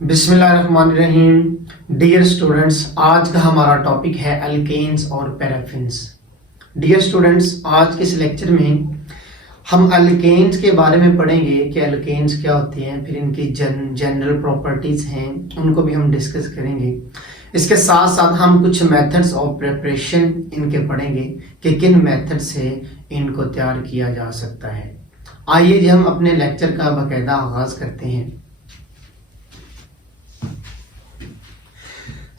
बिस्मिल्लाहिर्रहमानिर्रहीम। Dear students, आज का हमारा टॉपिक है अल्केन्स और पैराफिन्स। डियर स्टूडेंट्स, आज के इस लेक्चर में हम अल्केन्स के बारे में पढ़ेंगे कि अल्केन्स क्या होती हैं, फिर इनकी जनरल प्रॉपर्टीज हैं उनको भी हम डिस्कस करेंगे। इसके साथ साथ हम कुछ मेथड्स ऑफ प्रिपरेशन इनके पढ़ेंगे कि किन मेथड से इनको तैयार किया जा सकता है। आइए जी हम अपने लेक्चर का बाकायदा आगाज करते हैं।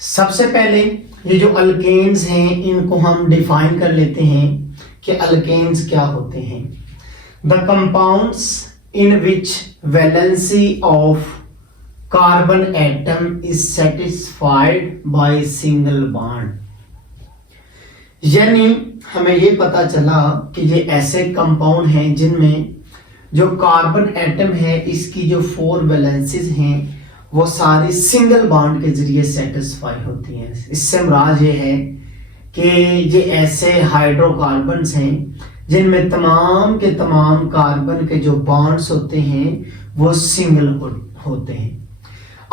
सबसे पहले ये जो अल्केन्स हैं इनको हम डिफाइन कर लेते हैं कि अल्केन्स क्या होते हैं। The compounds in which valency of carbon atom is satisfied by single bond. यानी हमें ये पता चला कि ये ऐसे कंपाउंड हैं जिनमें जो कार्बन एटम है इसकी जो 4 वैलेंसीज हैं वो सारी सिंगल बॉन्ड के जरिए सेटिस्फाई होती हैं। इससे मुराद ये है कि ये ऐसे हाइड्रोकार्बन्स हैं जिनमें तमाम के तमाम कार्बन के जो बॉन्ड्स होते हैं वो सिंगल होते हैं।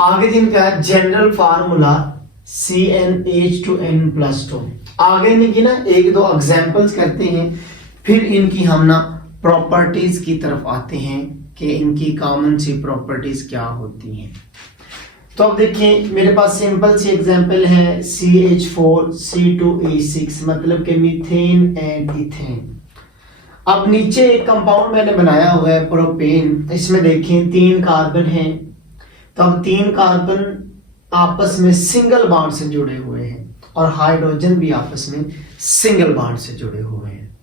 आगे जिनका जनरल फार्मूला CnH2n+2। आगे इनकी ना एक दो एग्जांपल्स करते हैं, फिर इनकी हम ना प्रॉपर्टीज की तरफ आते हैं कि इनकी कॉमन सी प्रॉपर्टीज क्या होती हैं। तो अब देखिए मेरे पास सिंपल सी एग्जांपल है CH4C2A6, मतलब कि मीथेन एंड इथेन। अब नीचे एक कंपाउंड मैंने बनाया हुआ है प्रोपेन। इसमें देखें 3 कार्बन हैं, तो अब 3 कार्बन आपस में सिंगल बॉन्ड से जुड़े हुए हैं और हाइड्रोजन भी आपस में सिंगल बॉन्ड से जुड़े हुए हैं।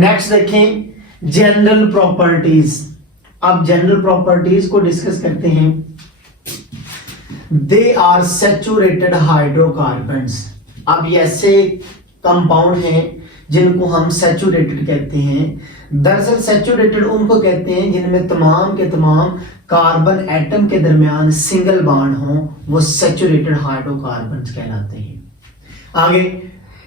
नेक्स्ट देखें जनरल प्रॉपर्टीज। अब जनरल प्रॉपर्टीज को डिस्कस करते हैं। They are saturated hydrocarbons. अब ये ऐसे कंपाउंड हैं जिनको हम सैचुरेटेड कहते हैं। दरअसल सैचुरेटेड उनको कहते हैं जिनमें तमाम के तमाम कार्बन एटम के दरमियान सिंगल बॉन्ड हो, वो सैचुरेटेड हाइड्रोकार्बन्स कहलाते हैं। आगे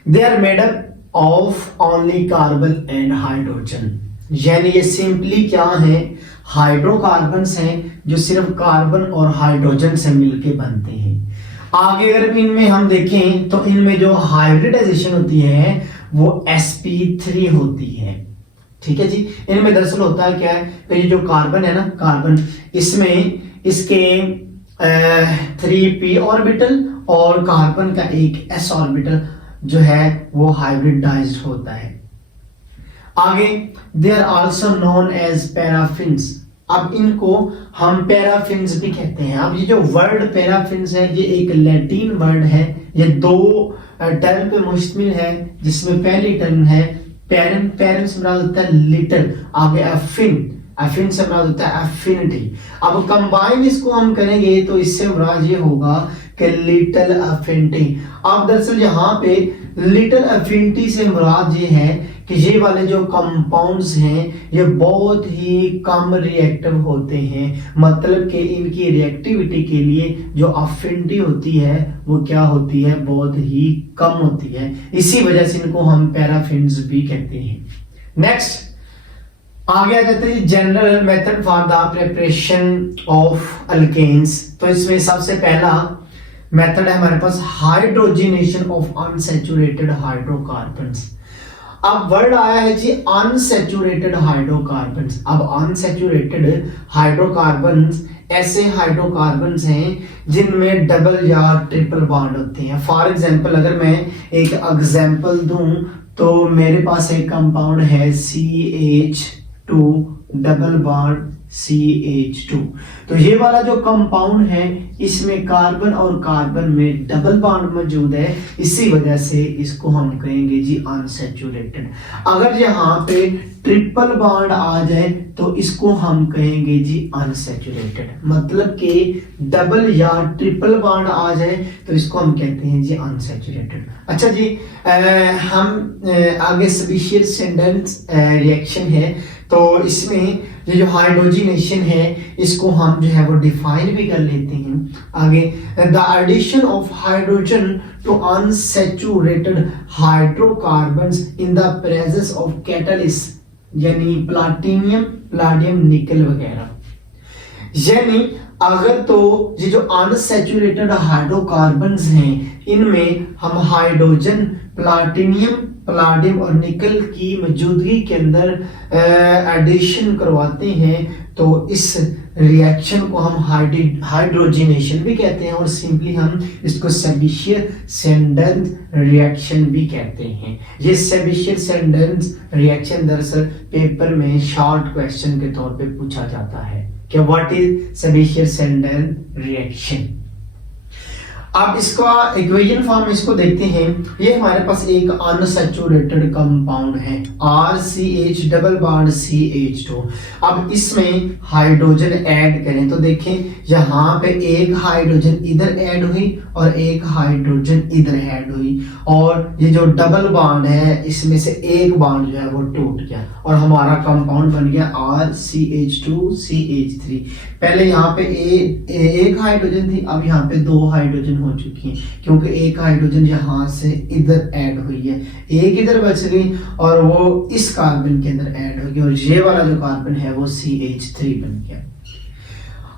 they are made up of only carbon and hydrogen. यानी ये सिंपली क्या है, हाइड्रोकार्बन्स हैं जो सिर्फ कार्बन और हाइड्रोजन से मिलके बनते हैं। आगे अगर इनमें हम देखें तो इनमें जो हाइब्रिडाइजेशन होती है वो sp3 होती है। ठीक है जी। इनमें दरअसल होता है क्या है कि ये जो कार्बन है ना, कार्बन इसमें इसके 3p ऑर्बिटल और कार्बन का एक s ऑर्बिटल जो है वो हाइब्रिडाइज्ड होता है। आगे they are also known as paraffins. अब इनको हम पैराफिन्स भी कहते हैं। अब ये जो वर्ड पैराफिन्स है ये एक लैटिन वर्ड है। ये 2 टर्म पे मुश्तमिल है, जिसमें पहली टर्म है पैरन। पैरन से मुराद होता है लिटिल, आगे अफिन, अफिन से मुराद होता है अफिनिटी। अब कंबाइन इसको हम करेंगे तो इससे मुराद ये होगा कि लिटिल अफिनिटी। अब दरअसल यहाँ पे लिटिल अफिनिटी से मुराद ये है कि ये वाले जो कंपाउंड्स हैं ये बहुत ही कम रिएक्टिव होते हैं, मतलब कि इनकी रिएक्टिविटी के लिए जो अफिनिटी होती है वो क्या होती है, बहुत ही कम होती है। इसी वजह से इनको हम पैराफिन्स भी कहते हैं। नेक्स्ट आगे आ जाते हैं general method for the preparation of alkanes. तो इसमें सबसे पहला मेथड है हमारे पास हाइड्रोजिनेशन ऑफ अनसैचुरेटेड हाइड्रोकार्बन्स। अब वर्ड आया है जी अनसैचुरेटेड हाइड्रोकार्बन्स। अब अनसैचुरेटेड हाइड्रोकार्बन्स ऐसे हाइड्रोकार्बन्स हैं जिनमें डबल या ट्रिपल बॉन्ड होते हैं। फॉर एग्जांपल अगर मैं एक एग्जांपल दूं तो मेरे पास एक कंपाउंड है CH2 डबल बॉन्ड CH2। तो ये वाला जो कंपाउंड है इसमें कार्बन और कार्बन में डबल बॉन्ड मौजूद है, इसी वजह से इसको हम कहेंगे जी अनसैचुरेटेड। अगर यहाँ पे ट्रिपल बॉन्ड आ जाए तो इसको हम कहेंगे जी अनसैचुरेटेड, मतलब कि डबल या ट्रिपल बॉन्ड आ जाए तो इसको हम कहते हैं जी अनसैचुरेटेड। अच्छा जी, हम आगे स्पीशीज सेंडेंस रिएक्शन है, तो इसमें ये जो हाइड्रोजिनेशन है इसको हम जो है वो डिफाइन भी कर लेते हैं। आगे the addition of hydrogen to unsaturated hydrocarbons in the presence of catalyst, यानी प्लाटिनियम, प्लाटियम, निकल वगैरह। यानी अगर तो ये जो अनसैचुरेटेड हाइड्रोकार्बन्स हैं इनमें हम हाइड्रोजन, प्लाटिनियम, पलाडियम और निकल की मौजूदगी के अंदर एडिशन करवाते हैं तो इस रिएक्शन को हम हाइड्रोजनेशन भी कहते हैं और सिंपली हम इसको सेबिशियर-सेंडेंस रिएक्शन भी कहते हैं। ये सेबिशियर-सेंडेंस रिएक्शन दरअसल पेपर में शॉर्ट क्वेश्चन के तौर पे पूछा जाता है कि व्हाट इज सेबिशियर-सेंडेंस रिएक्शन। आप इसका इक्वेशन फॉर्म इसको देखते हैं। ये हमारे पास एक अनसैचुरेटेड कंपाउंड है RCH डबल बॉन्ड CH2। अब इसमें हाइड्रोजन ऐड करें तो देखें यहाँ पे एक हाइड्रोजन इधर ऐड हुई और एक हाइड्रोजन इधर ऐड हुई और ये जो डबल बॉन्ड है इसमें से एक बॉन्ड जो है वो टूट गया और हमारा कंपाउंड बन गया RCH2CH3। पहले यहाँ पे एक हाइड्रोजन थी, अब यहाँ पे दो हाइड्रोजन हो चुकी हैं क्योंकि एक हाइड्रोजन यहाँ से इधर ऐड हुई है, एक इधर बच गई और वो इस कार्बन के अंदर ऐड हो गई और ये वाला जो कार्बन है वो CH3 बन गया।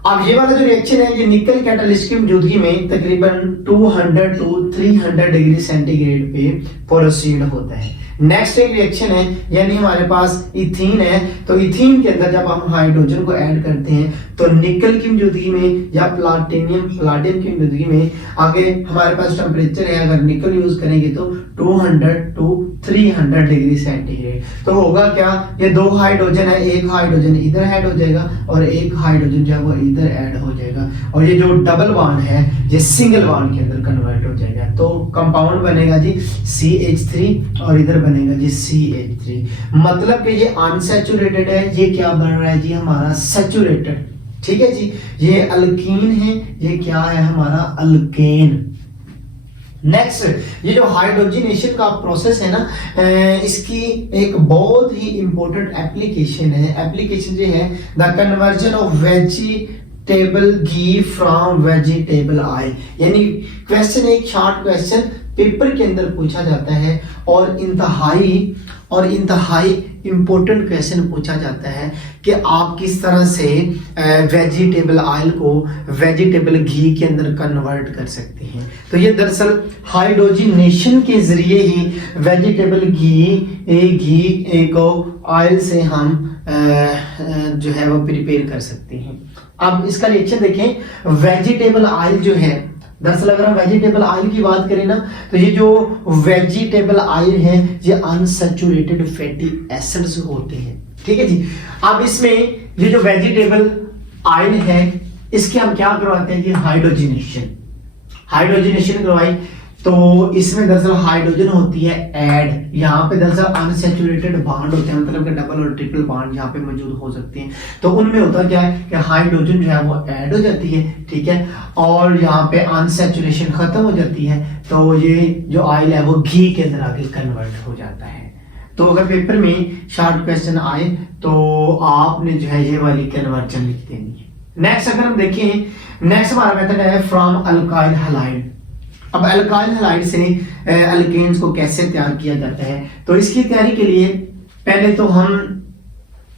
अब ये वाला जो रिएक्शन है ये निकल कैटलिस्ट की मौजूदगी में तकरीबन 200 to 300 डिग्री सेंटीग्रेड पे प्रोसीड होता है। नेक्स्ट एक रिएक्शन है यानी हमारे पास इथीन है, तो इथीन के अंदर जब हम हाइड्रोजन को ऐड करते हैं तो निकल की मौजूदगी में या प्लाटिनियम पलाडियम की मौजूदगी में आगे हमारे पास टेम्परेचर है, अगर निकल यूज करेंगे तो 200 to 300 डिग्री सेंटीग्रेड। तो होगा क्या, ये दो हाइड्रोजन है, एक हाइड्रोजन इधर ऐड हो जाएगा और एक हाइड्रोजन जो है वो इधर ऐड हो जाएगा और ये जो डबल बॉन्ड है ये सिंगल बॉन्ड के अंदर कन्वर्ट हो जाएगा। तो कंपाउंड बनेगा जी CH3 और इधर बनेगा जी CH3। मतलब कि ये अनसैचुरेटेड है, ये क्या बन रहा है जी हमारा सैचुरेटेड। ठीक है जी, ये अल्कीन है, ये क्या है हमारा अल्केन। नेक्स्ट ये जो हाइड्रोजनेशन का प्रोसेस है ना, इसकी एक बहुत ही इंपॉर्टेंट एप्लीकेशन है। एप्लीकेशन जो है the conversion of vegetable ghee from vegetable oil. यानी क्वेश्चन एक शॉर्ट क्वेश्चन पेपर के अंदर पूछा जाता है और इंतहाई इंपॉर्टेंट क्वेश्चन पूछा जाता है कि आप किस तरह से वेजिटेबल ऑयल को वेजिटेबल घी के अंदर कन्वर्ट कर सकते हैं। तो ये दरअसल हाइड्रोजनेशन के जरिए ही वेजिटेबल घी को ऑयल से हम जो है वो प्रिपेयर कर सकते हैं। अब इसका रिएक्शन देखें। वेजिटेबल ऑयल जो है दरअसल अगर हम वेजिटेबल ऑयल की बात करें ना तो ये जो वेजिटेबल ऑयल है ये अनसैचुरेटेड फैटी एसिड्स होते हैं। ठीक है जी। अब इसमें ये जो वेजिटेबल ऑयल है इसके हम क्या करवाते हैं कि हाइड्रोजनेशन करवाई तो इसमें दरअसल हाइड्रोजन होती है ऐड। यहाँ पे दरअसल अनसैचुरेटेड बॉन्ड होते हैं, मतलब कि डबल और ट्रिपल बॉन्ड यहाँ पे मौजूद हो सकते हैं। तो उनमें होता क्या है कि हाइड्रोजन जो है वो ऐड हो जाती है, ठीक है, और यहाँ पे अनसैचुरेशन खत्म हो जाती है तो ये जो ऑयल है वो घी के अंदर आगे कन्वर्ट हो जाता है। तो अगर पेपर में शॉर्ट क्वेश्चन आए तो आपने जो है ये वाली कन्वर्जन लिख देनी है। नेक्स्ट अगर हम देखें, नेक्स्ट हमारा मेथड है फ्रॉम अल्काइल हैलाइड। अब अल्काइल हैलाइड से अल्केन्स को कैसे तैयार किया जाता है, तो इसकी तैयारी के लिए पहले तो हम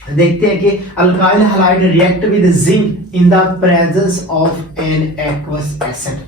देखते हैं कि alkyl halide react with zinc in the presence of an aqueous acid.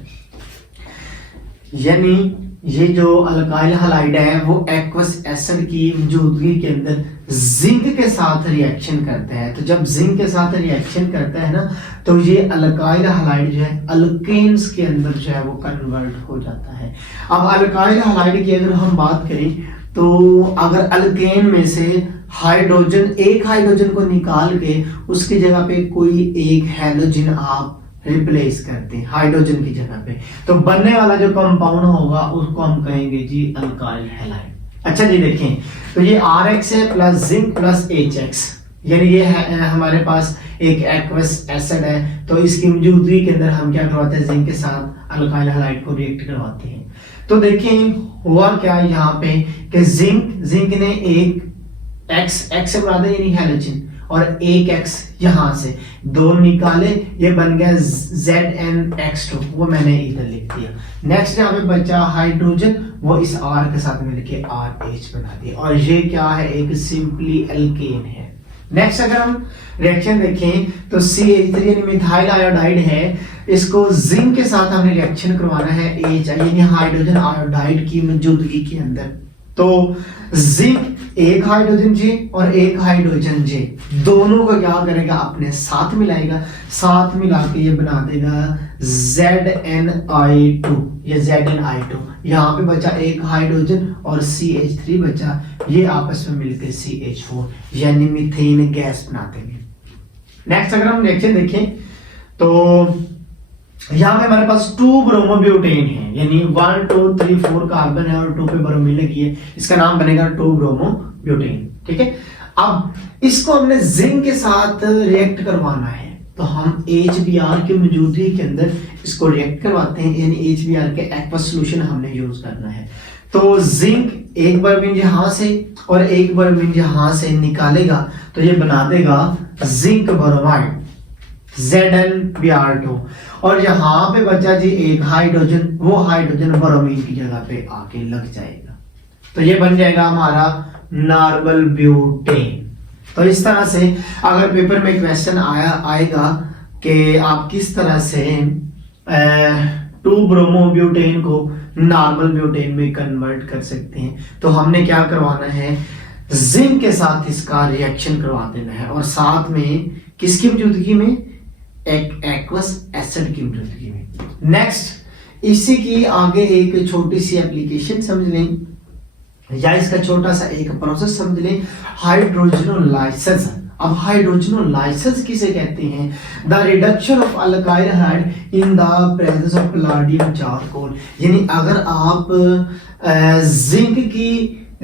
यानी ये जो अल्काइल हैलाइड है वो एक्वस एसिड की मौजूदगी के अंदर जिंक के साथ रिएक्शन करता है। तो जब जिंक के साथ रिएक्शन करता है ना तो ये अल्काइल हैलाइड जो है अल्केन्स के अंदर जो है वो कन्वर्ट हो जाता है। अब अल्काइल हैलाइड की अगर हम बात करें तो अगर अल्केन में से एक हाइड्रोजन को निकाल के उसकी जगह पे कोई एक हैलोजन आप रिप्लेस करते हैं हाइड्रोजन की जगह पे, तो बनने वाला जो कंपाउंड होगा उसको हम कहेंगे जी अल्काइल हैलाइड। अच्छा जी देखें, तो ये RX है प्लस जिंक प्लस HX, यानी ये है हमारे पास एक एक्वस एसिड है तो इसकी मौजूदगी के अंदर हम क्या करवाते हैं, जिंक के साथ अल्काइल हैलाइड को रिएक्ट करवाते हैं। तो देखें हुआ क्या यहाँ पे कि जिंक ने एक X से बना दिया यानी हैलोजन और एक X यहां से दो निकाले, ये बन गया ZnX2, वो मैंने इधर लिख दिया। नेक्स्ट यहाँ पे बचा हाइड्रोजन, वो इस R के साथ मिलके RH बना दिया और ये क्या है, एक सिंपली एल्केन है। नेक्स्ट अगर हम रिएक्शन देखें तो CH3 यानी मिथाइल आयोडाइड है, इसको जिंक के साथ हमने रिएक्शन करवाना है H यानी हाइड्रोजन आयोडाइड की मौजूदगी के अंदर। तो जिंक एक हाइड्रोजन J और एक हाइड्रोजन J दोनों को क्या करेगा, अपने साथ मिलाएगा, साथ मिला के ये बना देगा ZnI2, ये ZnI2। यहाँ पे बचा एक हाइड्रोजन और CH3 बचा, ये आपस में मिलकर CH4 यानी मीथेन गैस बना देंगे। नेक्स्ट अगर हम रिएक्शन देखें तो यहाँ पे हमारे पास 2 ब्रोमोब्यूटेन है, यानी 1 2 3 4 कार्बन है और 2 पे ब्रोमीन लगी है, इसका नाम बनेगा 2 ब्रोमोब्यूटेन। ठीक है, अब इसको हमने जिंक के साथ रिएक्ट करवाना है, तो हम HBr की मौजूदगी के अंदर इसको रिएक्ट करवाते हैं, यानी HBr के एक्वस सॉल्यूशन हमने यूज करना है। तो जिंक एक ब्रोमीन यहां से और एक ब्रोमीन यहां से निकालेगा, तो ये बना देगा जिंक ब्रोमाइड ZnBr2, और यहाँ पे बचा जी एक हाइड्रोजन, वो हाइड्रोजन ब्रोमीन की जगह पे आके लग जाएगा, तो ये बन जाएगा हमारा नॉर्मल ब्यूटेन। तो इस तरह से अगर पेपर में क्वेश्चन आएगा कि आप किस तरह से 2 ब्रोमोब्यूटेन को नॉर्मल ब्यूटेन में कन्वर्ट कर सकते हैं, तो हमने क्या करवाना है, जिंक के साथ इसका रिएक्शन करवा देना है, और साथ में किसकी मौजूदगी में, एक एक्वस एसिड की मौजूदगी में। नेक्स्ट इसी की आगे एक छोटी सी एप्लीकेशन समझ लें, या इसका छोटा सा एक प्रोसेस समझ लें, हाइड्रोजनोलाइसिस। अब हाइड्रोजनोलाइसिस किसे कहते हैं, the reduction of alkyl hide in the presence of palladium charcoal, यानी अगर आप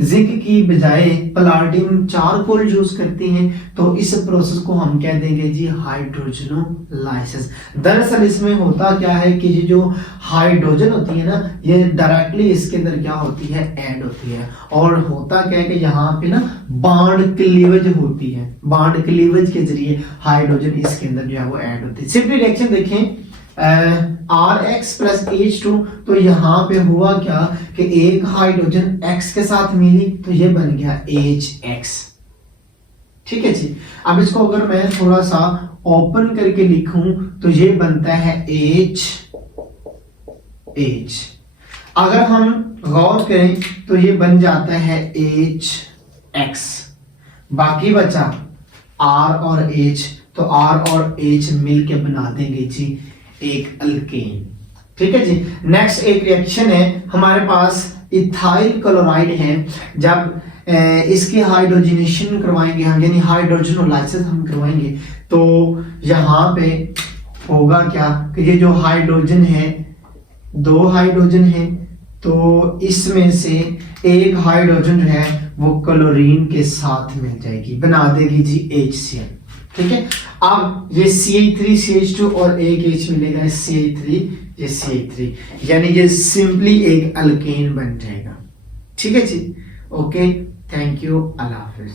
जिंक की बजाय पैलेडियम चारकोल यूज करते हैं, तो इस प्रोसेस को हम कह देंगे जी हाइड्रोजनोलाइसिस। दरअसल इसमें होता क्या है कि ये जो हाइड्रोजन होती है ना, ये डायरेक्टली इसके अंदर क्या होती है, ऐड होती है, और होता क्या है कि यहाँ पे ना बॉन्ड क्लीवेज होती है, बॉन्ड क्लीवेज के जरिए हाइड्रोजन इसके अंदर जो है वो ऐड होती है। सिंपली रिएक्शन देखें, RX प्लस H2, तो यहाँ पे हुआ क्या कि एक हाइड्रोजन X के साथ मिली, तो ये बन गया HX। ठीक है जी, अब इसको अगर मैं थोड़ा सा ओपन करके लिखूं तो ये बनता है H। अगर हम गौर करें तो ये बन जाता है HX, बाकी बचा R और H, तो R और H मिलके बना देंगे जी एक अल्केन। ठीक है जी, नेक्स्ट एक रिएक्शन है हमारे पास, इथाइल क्लोराइड है। जब इसकी हाइड्रोजनेशन करवाएंगे हम, यानी हाइड्रोजनोलाइसिस हम करवाएंगे, तो यहाँ पे होगा क्या कि ये जो हाइड्रोजन है, 2 हाइड्रोजन है, तो इसमें से एक हाइड्रोजन जो है वो क्लोरीन के साथ मिल जाएगी, बना देगी जी HCl। ठीक है, अब ये CH3 CH2 और एक H मिलेगा, CH3 ये CH3, यानी ये सिंपली एक अल्केन बन जाएगा। ठीक है जी, okay, thank you, Allah Hafiz.